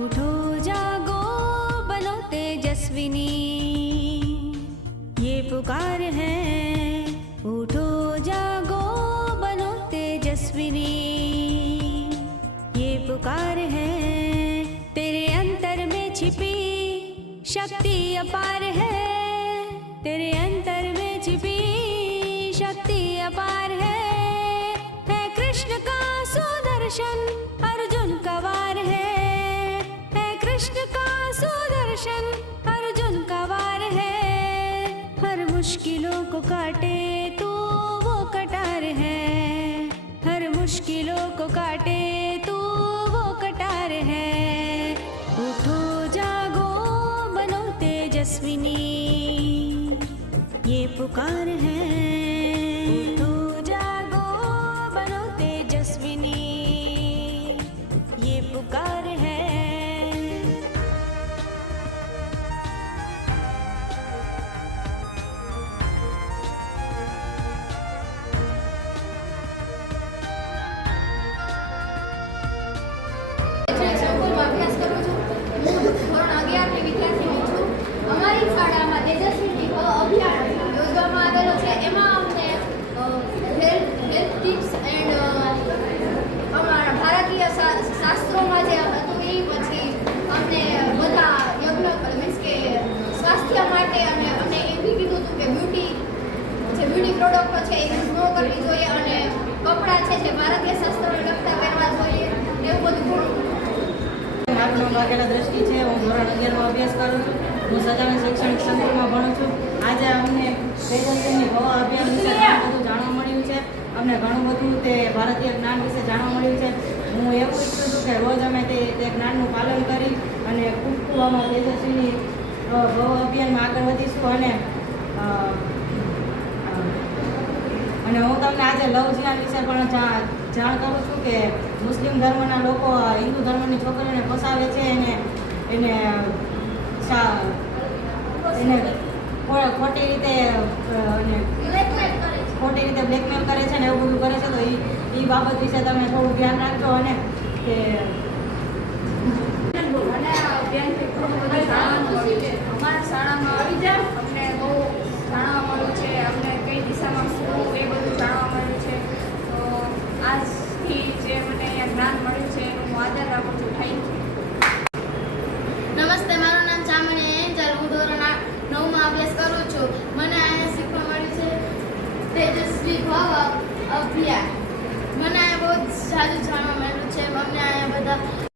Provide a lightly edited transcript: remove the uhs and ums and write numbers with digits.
उठो जागो बनो तेजस्विनी, ये पुकार है। उठो जागो बनो तेजस्विनी, ये पुकार है। तेरे अंतर में छिपी शक्ति अपार है, तेरे अंतर में छिपी शक्ति अपार है। कृष्ण का सुदर्शन अर्जुन का वार है कृष्ण का सुदर्शन अर्जुन का वार है। हर मुश्किलों को काटे तो वो कटार है, हर मुश्किलों को काटे तो वो कटार है। उठो जागो बनो तेजस्विनी, ये पुकार है। उठो जागो बनो तेजस्विनी, ये पुकार है। અભ્યાસ કરું છું. હું ધોરણ 11ની વિદ્યાર્થીની છું. અમારી શાળામાં તેજસ્વી દીપ અભિયાન યોજવામાં આવેલો છે. એમાં અમને હેલ્થ ટિપ્સ એન્ડ અમારા ભારતીય શાસ્ત્રોમાં જે હતું એ પછી અમને બધા યજ્ઞ મીન્સ કે સ્વાસ્થ્ય માટે અને અમને એ બી કીધું હતું કે બ્યુટી પ્રોડક્ટો છે એ યુઝ ન કરવી જોઈએ અને કપડાં છે જે ભારતીય શાસ્ત્રોને લગતા પહેરવા જોઈએ એવું બધું ઘણું. મારું નામ વાઘેલા દ્રષ્ટિ છે. હું ધોરણ 11માં અભ્યાસ કરું છું. હું સજાનંદ શૈક્ષણિક સંકુલમાં ભણું છું. આજે અમને તેજસ્વીની ભવા અભિયાન વિશે ઘણું બધું જાણવા મળ્યું છે. અમને ઘણું બધું તે ભારતીય જ્ઞાન વિશે જાણવા મળ્યું છે. હું એવું ઈચ્છું છું કે રોજ અમે તે જ્ઞાનનું પાલન કરી અને ખૂબ ખૂબ આમાં તેજસ્વીની ભવા અભિયાનમાં આગળ વધીશું. અને હું તમને આજે લવ જિહાદ વિશે પણ જાણ કરું છું કે મુસ્લિમ ધર્મના લોકો હિન્દુ ધર્મની છોકરીઓને ફસાવે છે એને ખોટી રીતે બ્લેકમેલ કરે છે ને એવું બધું કરે છે. તો એ બાબત વિશે તમે થોડું ધ્યાન રાખજો અને કે અમારા શાળામાં અમને બહુ જાણવા મળ્યું છે. અમને કઈ દિશામાં શું એ બધું જાણવા મળ્યું છે. તો આજથી જે મને અહીંયા જ્ઞાન મળ્યું છે એનું હું આદર રાખું છું. Thank you. નમસ્તે, મારું નામ ચામણી એન્જલ. હું ધોરણ 9માં અભ્યાસ કરું છું. મને અહીંયા શીખવા મળ્યું છે તેજસ્વી ભવ અભિયાન. મને અહીંયા બહુ સારું જાણવા મળ્યું છે. અમને અહીંયા બધા